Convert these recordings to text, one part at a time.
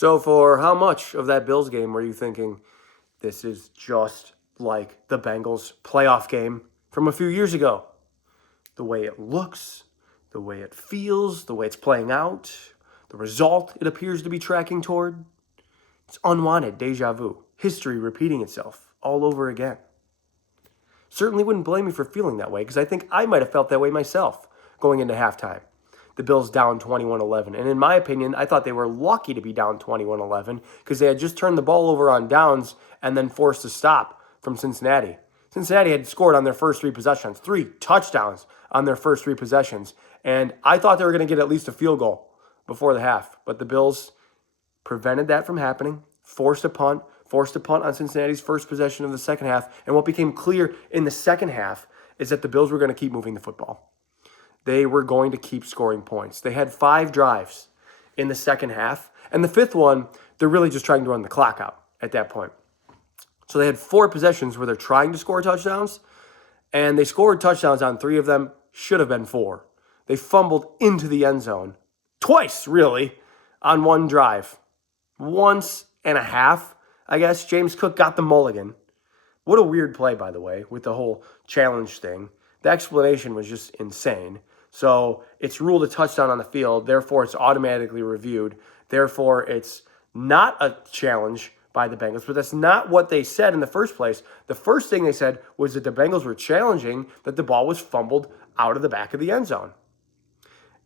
So for how much of that Bills game were you thinking, this is just like the Bengals playoff game from a few years ago? The way it looks, the way it feels, the way it's playing out, the result it appears to be tracking toward. It's unwanted deja vu, history repeating itself all over again. Certainly wouldn't blame me for feeling that way, because I think I might have felt that way myself going into halftime. The Bills down 21-11. And in my opinion, I thought they were lucky to be down 21-11 because they had just turned the ball over on downs and then forced a stop from Cincinnati. Cincinnati had scored on their first 3 possessions, 3 touchdowns on their first 3 possessions. And I thought they were going to get at least a field goal before the half. But the Bills prevented that from happening, forced a punt on Cincinnati's first possession of the second half. And what became clear in the second half is that the Bills were going to keep moving the football. They were going to keep scoring points. They had 5 drives in the second half. And the 5th one, they're really just trying to run the clock out at that point. So they had 4 possessions where they're trying to score touchdowns. And they scored touchdowns on 3 of them. Should have been 4. They fumbled into the end zone. Twice, really, on 1 drive. Once and a half, I guess. James Cook got the mulligan. What a weird play, by the way, with the whole challenge thing. The explanation was just insane. So it's ruled a touchdown on the field. Therefore, it's automatically reviewed. Therefore, it's not a challenge by the Bengals. But that's not what they said in the first place. The first thing they said was that the Bengals were challenging that the ball was fumbled out of the back of the end zone.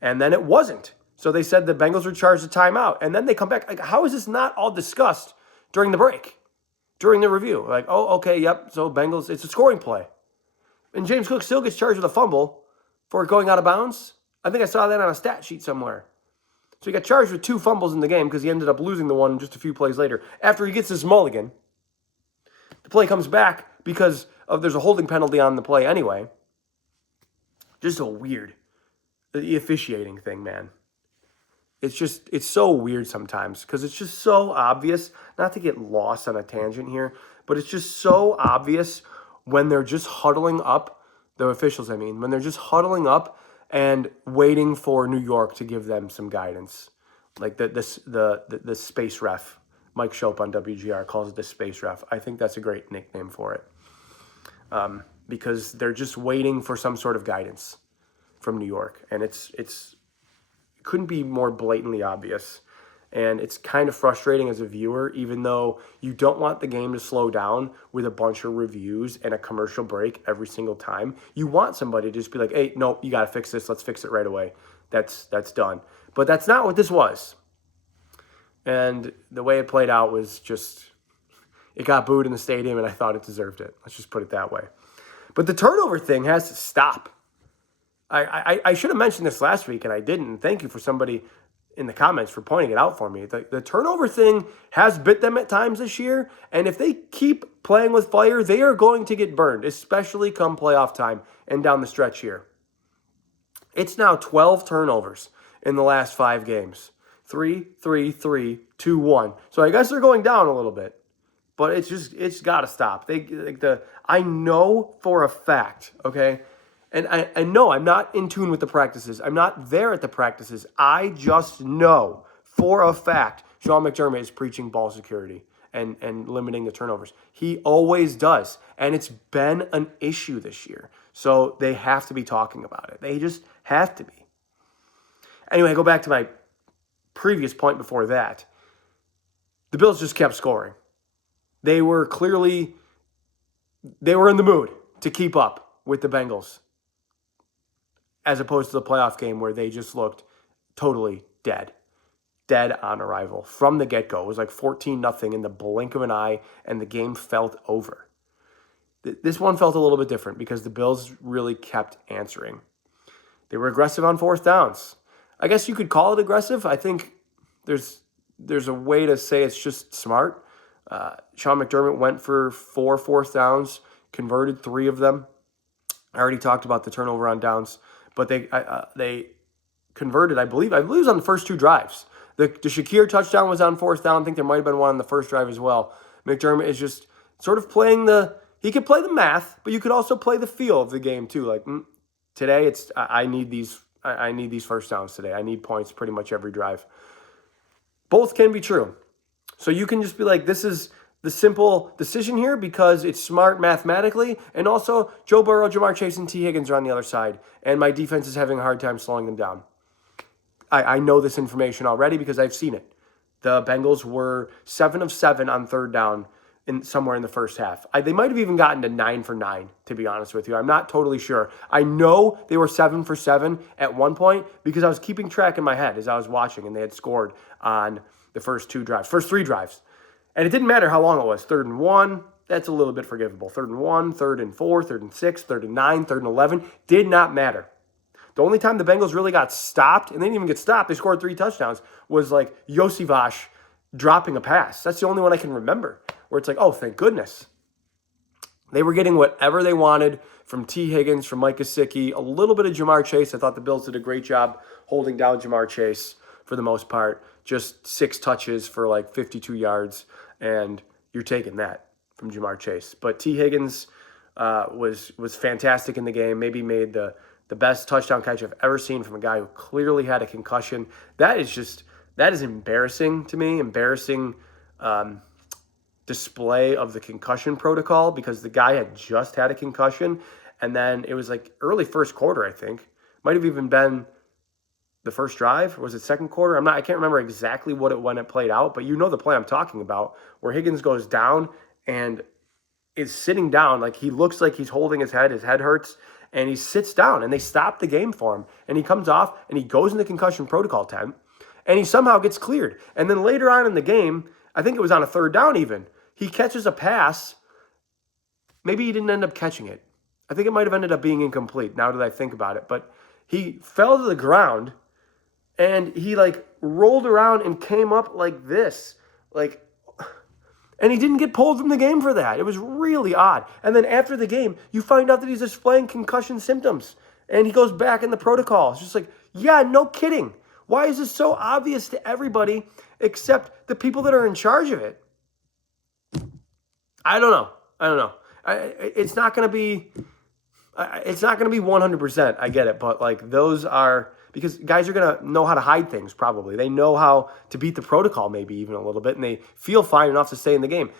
And then it wasn't. So they said the Bengals were charged a timeout. And then they come back. Like, how is this not all discussed during the break? During the review? Like, oh, okay, yep. So Bengals, it's a scoring play. And James Cook still gets charged with a fumble for going out of bounds. I think I saw that on a stat sheet somewhere. So he got charged with 2 fumbles in the game because he ended up losing the one just a few plays later. After he gets his mulligan, the play comes back because there's a holding penalty on the play anyway. Just so weird. The officiating thing, man. It's so weird sometimes because it's just so obvious, not to get lost on a tangent here, but it's just so obvious when they're just huddling up, the officials, when they're just huddling up and waiting for New York to give them some guidance. Like the space ref, Mike Shope on WGR calls it the space ref. I think that's a great nickname for it because they're just waiting for some sort of guidance from New York. And it couldn't be more blatantly obvious. And it's kind of frustrating as a viewer, even though you don't want the game to slow down with a bunch of reviews and a commercial break every single time. You want somebody to just be like, hey, no, you got to fix this. Let's fix it right away. That's done. But that's not what this was. And the way it played out was just, it got booed in the stadium, and I thought it deserved it. Let's just put it that way. But the turnover thing has to stop. I should have mentioned this last week, and I didn't. And thank you for somebody in the comments for pointing it out for me. The turnover thing has bit them at times this year, and if they keep playing with fire, they are going to get burned, especially come playoff time and down the stretch here. It's now 12 turnovers in the last 5 games. 3, 3, 3, 2, 1. So I guess they're going down a little bit, but it's got to stop. I know for a fact, okay. And I know I'm not in tune with the practices. I'm not there at the practices. I just know for a fact Sean McDermott is preaching ball security and limiting the turnovers. He always does. And it's been an issue this year. So they have to be talking about it. They just have to be. Anyway, I go back to my previous point before that. The Bills just kept scoring. They were in the mood to keep up with the Bengals, as opposed to the playoff game where they just looked totally dead on arrival from the get-go. It was like 14-0 in the blink of an eye, and the game felt over. This one felt a little bit different because the Bills really kept answering. They were aggressive on 4th downs. I guess you could call it aggressive. I think there's a way to say it's just smart. Sean McDermott went for 4 4th downs, converted 3 of them. I already talked about the turnover on downs. But they converted, I believe it was on the first 2 drives. The Shakir touchdown was on 4th down. I think there might have been one on the first drive as well. McDermott is just sort of playing he could play the math, but you could also play the feel of the game too. Like today, I need these first downs today. I need points pretty much every drive. Both can be true. So you can just be like, this is the simple decision here because it's smart mathematically. And also, Joe Burrow, Jamar Chase, and T. Higgins are on the other side. And my defense is having a hard time slowing them down. I know this information already because I've seen it. The Bengals were 7 of 7 on third down somewhere in the first half. They might have even gotten to 9 for 9, to be honest with you. I'm not totally sure. I know they were 7 for 7 at one point because I was keeping track in my head as I was watching, and they had scored on the first 3 drives. And it didn't matter how long it was. 3rd and 1, that's a little bit forgivable. 3rd and 1, 3rd and 4, 3rd and 6, 3rd and 9, 3rd and 11, did not matter. The only time the Bengals really got stopped, and they didn't even get stopped, they scored 3 touchdowns, was like Yosivash dropping a pass. That's the only one I can remember where it's like, oh, thank goodness. They were getting whatever they wanted from T. Higgins, from Mike Gesicki, a little bit of Jamar Chase. I thought the Bills did a great job holding down Jamar Chase for the most part. Just 6 touches for like 52 yards, and you're taking that from Jamar Chase. But T. Higgins was fantastic in the game, maybe made the best touchdown catch I've ever seen from a guy who clearly had a concussion. That is embarrassing to me, embarrassing display of the concussion protocol because the guy had just had a concussion, and then it was like early first quarter, I think. Might have even been the first drive, or was it second quarter? I can't remember exactly when it played out, but you know the play I'm talking about, where Higgins goes down and is sitting down, like he looks like he's holding his head hurts, and he sits down, and they stop the game for him, and he comes off, and he goes into concussion protocol tent, and he somehow gets cleared. And then later on in the game, I think it was on a 3rd down even, he catches a pass. Maybe he didn't end up catching it. I think it might have ended up being incomplete, now that I think about it. But he fell to the ground, and he like rolled around and came up like this. And he didn't get pulled from the game for that. It was really odd. And then after the game, you find out that he's displaying concussion symptoms. And he goes back in the protocol. It's just like, yeah, no kidding. Why is this so obvious to everybody except the people that are in charge of it? I don't know. It's not going to be 100%. I get it. But like those are... because guys are going to know how to hide things, probably. They know how to beat the protocol, maybe even a little bit, and they feel fine enough to stay in the game.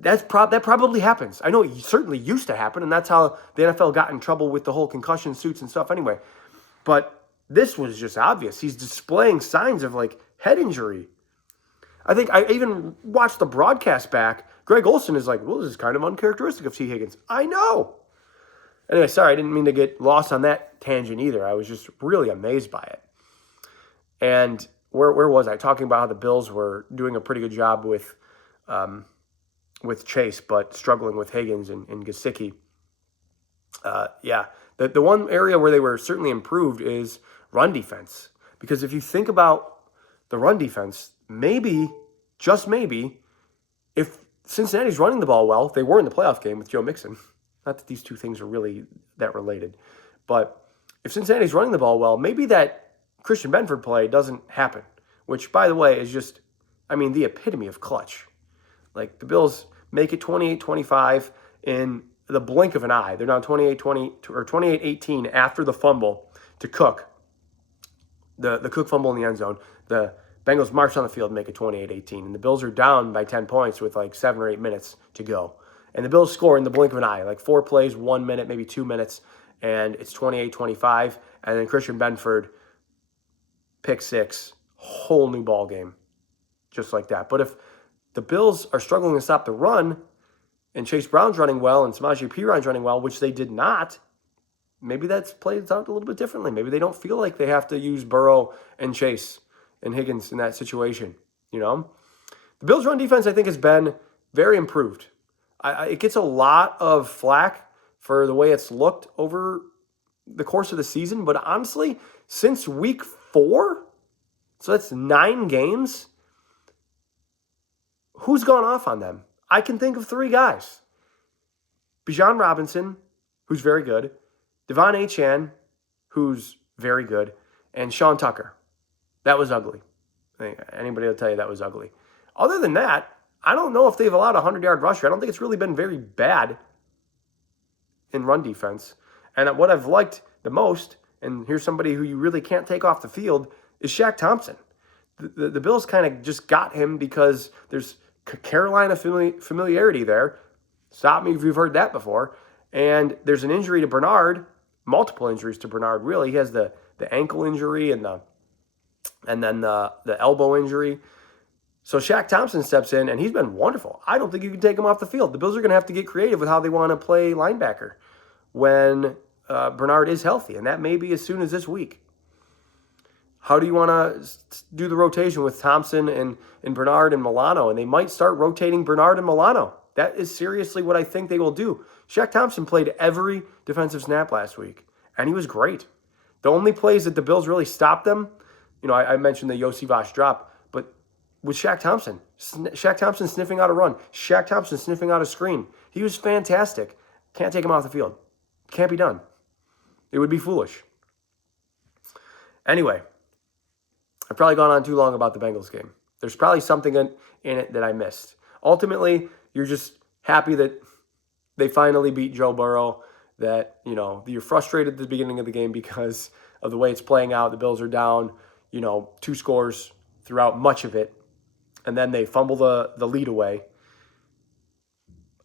That probably happens. I know it certainly used to happen, and that's how the NFL got in trouble with the whole concussion suits and stuff anyway. But this was just obvious. He's displaying signs of, like, head injury. I think I even watched the broadcast back. Greg Olson is like, well, this is kind of uncharacteristic of T. Higgins. I know. Anyway, sorry, I didn't mean to get lost on that tangent either. I was just really amazed by it. And where was I? Talking about how the Bills were doing a pretty good job with Chase, but struggling with Higgins and Gesicki. The one area where they were certainly improved is run defense. Because if you think about the run defense, maybe, just maybe, if Cincinnati's running the ball well, they were in the playoff game with Joe Mixon. Not that these two things are really that related. But if Cincinnati's running the ball well, maybe that Christian Benford play doesn't happen. Which, by the way, is just, the epitome of clutch. Like, the Bills make it 28-25 in the blink of an eye. They're down 28-20 or 28-18 after the fumble to Cook. The Cook fumble in the end zone. The Bengals march on the field and make it 28-18. And the Bills are down by 10 points with like 7 or 8 minutes to go. And the Bills score in the blink of an eye, like 4 plays, 1 minute, maybe 2 minutes, and it's 28-25. And then Christian Benford, pick 6, whole new ball game, just like that. But if the Bills are struggling to stop the run, and Chase Brown's running well, and Samaje Perine's running well, which they did not, maybe that's played out a little bit differently. Maybe they don't feel like they have to use Burrow and Chase and Higgins in that situation, The Bills' run defense, I think, has been very improved. It gets a lot of flack for the way it's looked over the course of the season. But honestly, since week 4, so that's 9 games, who's gone off on them? I can think of 3 guys. Bijan Robinson, who's very good. Devon Achane, who's very good. And Sean Tucker. That was ugly. Anybody will tell you that was ugly. Other than that, I don't know if they've allowed a 100-yard rusher. I don't think it's really been very bad in run defense. And what I've liked the most, and here's somebody who you really can't take off the field, is Shaq Thompson. the Bills kind of just got him because there's Carolina familiarity there. Stop me if you've heard that before. And there's an injury to Bernard, multiple injuries to Bernard, really. He has the ankle injury and then the elbow injury. So Shaq Thompson steps in, and he's been wonderful. I don't think you can take him off the field. The Bills are going to have to get creative with how they want to play linebacker when Bernard is healthy, and that may be as soon as this week. How do you want to do the rotation with Thompson and Bernard and Milano? And they might start rotating Bernard and Milano. That is seriously what I think they will do. Shaq Thompson played every defensive snap last week, and he was great. The only plays that the Bills really stopped them, I mentioned the Yossi Vosh drop, but with Shaq Thompson sniffing out a run, Shaq Thompson sniffing out a screen. He was fantastic. Can't take him off the field. Can't be done. It would be foolish. Anyway, I've probably gone on too long about the Bengals game. There's probably something in it that I missed. Ultimately, you're just happy that they finally beat Joe Burrow, that, you're frustrated at the beginning of the game because of the way it's playing out. The Bills are down, 2 scores throughout much of it, and then they fumble the lead away.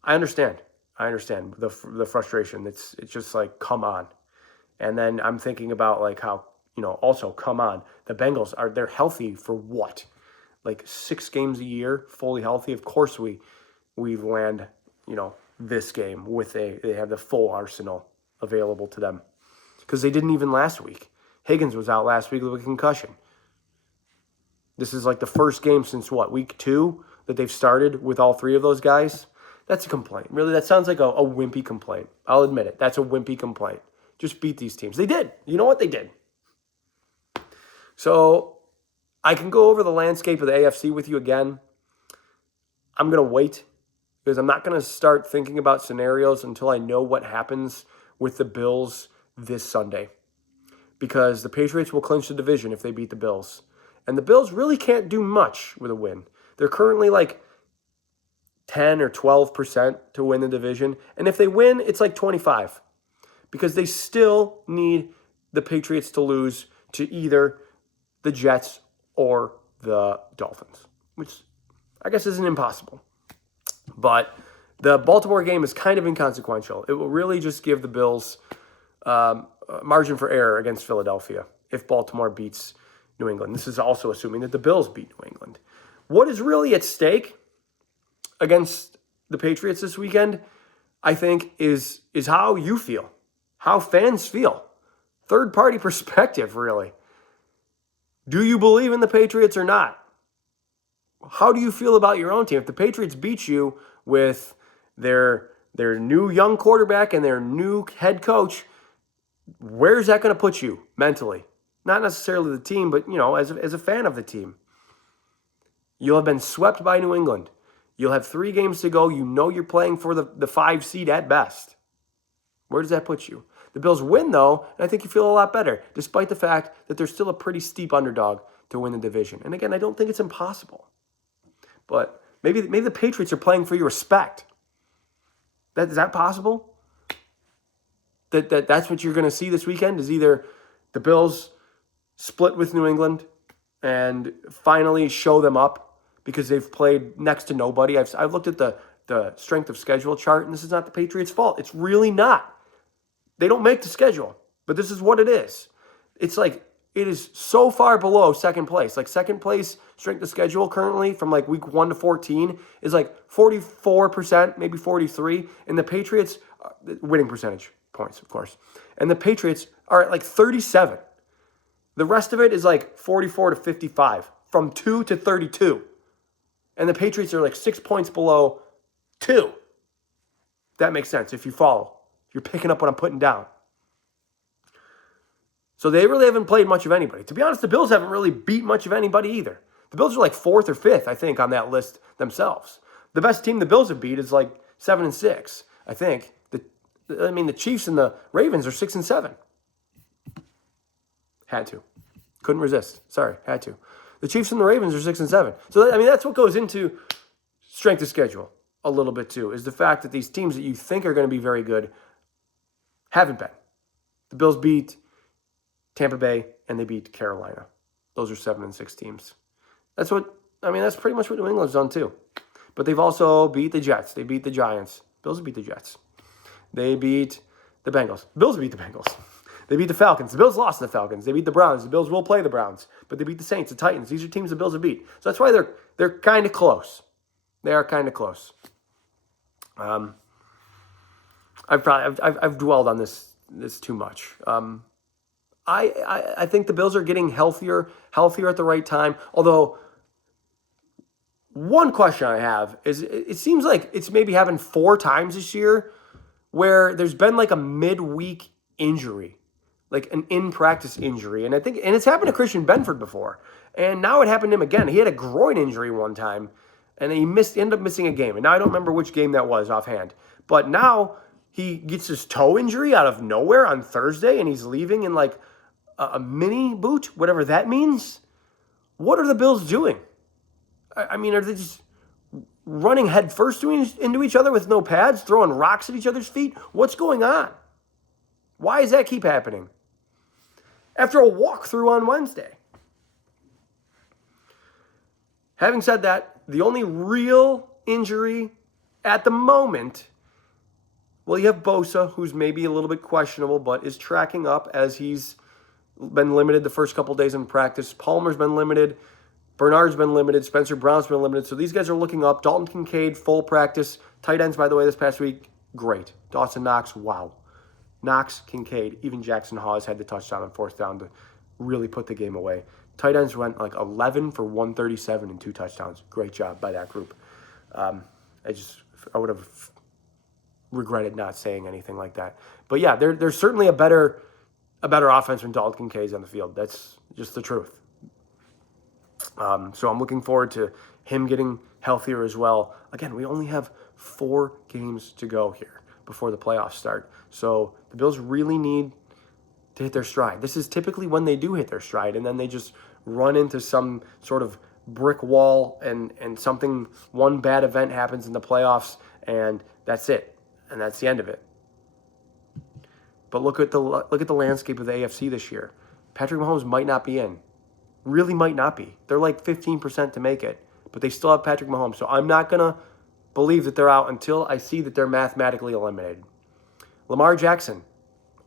I understand the frustration. It's just like, come on. And then I'm thinking about like how, also, come on. The Bengals they're healthy for what? Like 6 games a year, fully healthy. Of course we land, this game they have the full arsenal available to them. Because they didn't even last week. Higgins was out last week with a concussion. This is like the first game since week 2 that they've started with all 3 of those guys. That's a complaint. Really, that sounds like a wimpy complaint. I'll admit it. That's a wimpy complaint. Just beat these teams. They did. You know what? They did. So I can go over the landscape of the AFC with you again. I'm going to wait because I'm not going to start thinking about scenarios until I know what happens with the Bills this Sunday. Because the Patriots will clinch the division if they beat the Bills. And the Bills really can't do much with a win. They're currently like 10 or 12% to win the division. And if they win, it's like 25. Because they still need the Patriots to lose to either the Jets or the Dolphins, which I guess isn't impossible. But the Baltimore game is kind of inconsequential. It will really just give the Bills margin for error against Philadelphia if Baltimore beats New England. This is also assuming that the Bills beat New England. What is really at stake against the Patriots this weekend, I think, is how you feel, how fans feel. Third-party perspective, really. Do you believe in the Patriots or not? How do you feel about your own team? If the Patriots beat you with their new young quarterback and their new head coach, where's that going to put you mentally? Not necessarily the team, but, as a fan of the team. You'll have been swept by New England. You'll have 3 games to go. You're playing for the 5 seed at best. Where does that put you? The Bills win, though, and I think you feel a lot better, despite the fact that they're still a pretty steep underdog to win the division. And again, I don't think it's impossible. But maybe the Patriots are playing for your respect. Is that possible? That's what you're going to see this weekend, is either the Bills split with New England and finally show them up because they've played next to nobody. I've looked at the strength of schedule chart, and this is not the Patriots' fault. It's really not. They don't make the schedule, but this is what it is. It's like it is so far below second place. Like second place strength of schedule currently from like week 1 to 14 is like 44%, maybe 43%. And the Patriots, winning percentage points, of course. And the Patriots are at like 37. The rest of it is like 44 to 55, from 2 to 32. And the Patriots are like 6 points below 2. That makes sense if you follow. You're picking up what I'm putting down. So they really haven't played much of anybody. To be honest, the Bills haven't really beat much of anybody either. The Bills are like 4th or 5th, I think, on that list themselves. The best team the Bills have beat is like 7-6, I think. The Chiefs and the Ravens are 6-7. Had to. Couldn't resist. Sorry, had to. The Chiefs and the Ravens are 6-7. So, that's what goes into strength of schedule a little bit too, is the fact that these teams that you think are going to be very good haven't been. The Bills beat Tampa Bay and they beat Carolina. Those are 7-6 teams. That's pretty much what New England's done too. But they've also beat the Jets. They beat the Giants. Bills beat the Jets. They beat the Bengals. Bills beat the Bengals. They beat the Falcons. The Bills lost to the Falcons. They beat the Browns. The Bills will play the Browns. But they beat the Saints, the Titans. These are teams the Bills have beat. So that's why they're kind of close. They are kind of close. I've dwelled on this too much. I think the Bills are getting healthier at the right time. Although one question I have is, it seems like it's maybe happened 4 times this year where there's been like a midweek injury, like an in-practice injury. And it's happened to Christian Benford before. And now it happened to him again. He had a groin injury one time, and he ended up missing a game. And now I don't remember which game that was offhand. But now he gets his toe injury out of nowhere on Thursday, and he's leaving in like a mini boot, whatever that means. What are the Bills doing? I mean, are they just running headfirst into each other with no pads, throwing rocks at each other's feet? What's going on? Why does that keep happening? After a walkthrough on Wednesday. Having said that, the only real injury at the moment, well, you have Bosa, who's maybe a little bit questionable, but is tracking up as he's been limited the first couple days in practice. Palmer's been limited. Bernard's been limited. Spencer Brown's been limited. So these guys are looking up. Dalton Kincaid, full practice. Tight ends, by the way, this past week, great. Dawson Knox, wow. Knox, Kincaid, even Jackson Hawes had the touchdown on 4th down to really put the game away. Tight ends went like 11 for 137 and 2 touchdowns. Great job by that group. I would have regretted not saying anything like that. But yeah, there's certainly a better offense when Dalton Kincaid's on the field. That's just the truth. So I'm looking forward to him getting healthier as well. Again, we only have 4 games to go here before the playoffs start. So the Bills really need to hit their stride. This is typically when they do hit their stride, and then they just run into some sort of brick wall and one bad event happens in the playoffs, and that's it. And that's the end of it. But look at the landscape of the AFC this year. Patrick Mahomes might not be in. Really might not be. They're like 15% to make it, but they still have Patrick Mahomes. So I'm not going to believe that they're out until I see that they're mathematically eliminated. Lamar Jackson,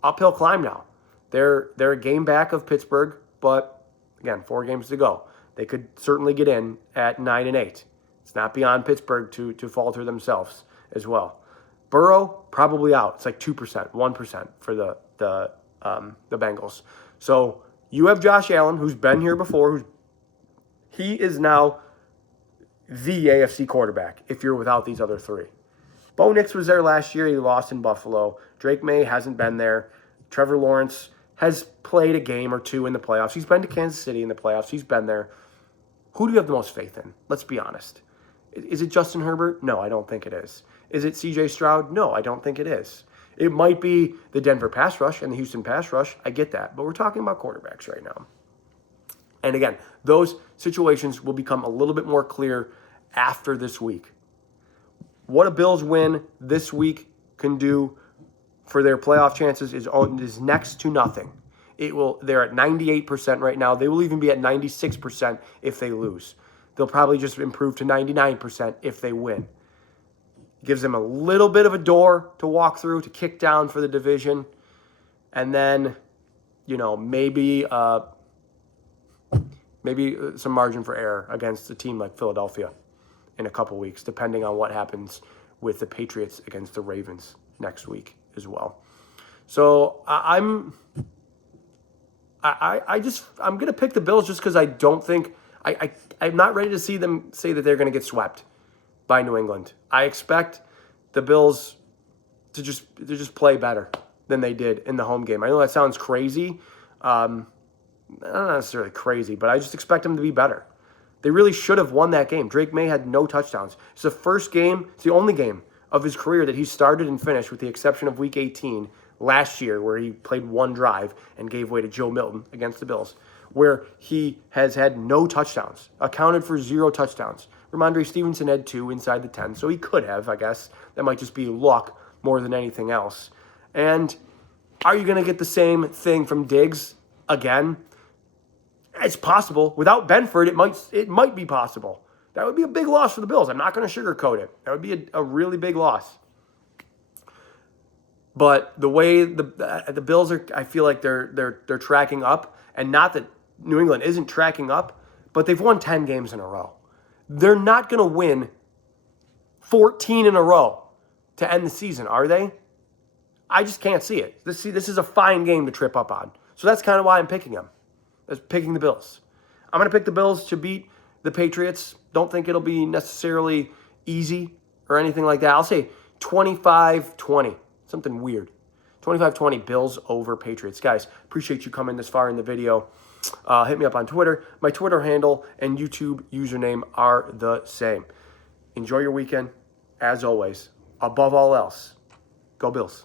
uphill climb now. They're a game back of Pittsburgh, but again, 4 games to go. They could certainly get in at 9-8. It's not beyond Pittsburgh to falter themselves as well. Burrow, probably out. It's like 2%, 1% for the Bengals. So you have Josh Allen, who's been here before. He is now the AFC quarterback if you're without these other 3. Bo Nix was there last year. He lost in Buffalo. Drake May hasn't been there. Trevor Lawrence has played a game or 2 in the playoffs. He's been to Kansas City in the playoffs. He's been there. Who do you have the most faith in? Let's be honest. Is it Justin Herbert? No, I don't think it is. Is it C.J. Stroud? No, I don't think it is. It might be the Denver pass rush and the Houston pass rush. I get that. But we're talking about quarterbacks right now. And again, those situations will become a little bit more clear after this week. What a Bills win this week can do for their playoff chances is next to nothing. They're at 98% right now. They will even be at 96% if they lose. They'll probably just improve to 99% if they win. Gives them a little bit of a door to walk through, to kick down for the division. And then, maybe some margin for error against a team like Philadelphia in a couple weeks, depending on what happens with the Patriots against the Ravens next week as well. So I'm going to pick the Bills just because I don't think I'm not ready to see them say that they're going to get swept by New England. I expect the Bills to just play better than they did in the home game. I know that sounds crazy. Not necessarily crazy, but I just expect them to be better. They really should have won that game. Drake May had no touchdowns. It's the first game, it's the only game of his career that he started and finished, with the exception of Week 18 last year, where he played 1 drive and gave way to Joe Milton against the Bills, where he has had no touchdowns, accounted for 0 touchdowns. Ramondre Stevenson had 2 inside the 10, so he could have, I guess. That might just be luck more than anything else. And are you going to get the same thing from Diggs again? It's possible. Without Benford, it might be possible. That would be a big loss for the Bills. I'm not going to sugarcoat it. That would be a really big loss. But the way the Bills are, I feel like they're tracking up, and not that New England isn't tracking up, but they've won 10 games in a row. They're not going to win 14 in a row to end the season, are they? I just can't see it. This is a fine game to trip up on. So that's kind of why I'm picking them. That's picking the Bills. I'm going to pick the Bills to beat the Patriots. Don't think it'll be necessarily easy or anything like that. I'll say 25-20. Something weird. 25-20 Bills over Patriots. Guys, appreciate you coming this far in the video. Hit me up on Twitter. My Twitter handle and YouTube username are the same. Enjoy your weekend. As always, above all else, go Bills.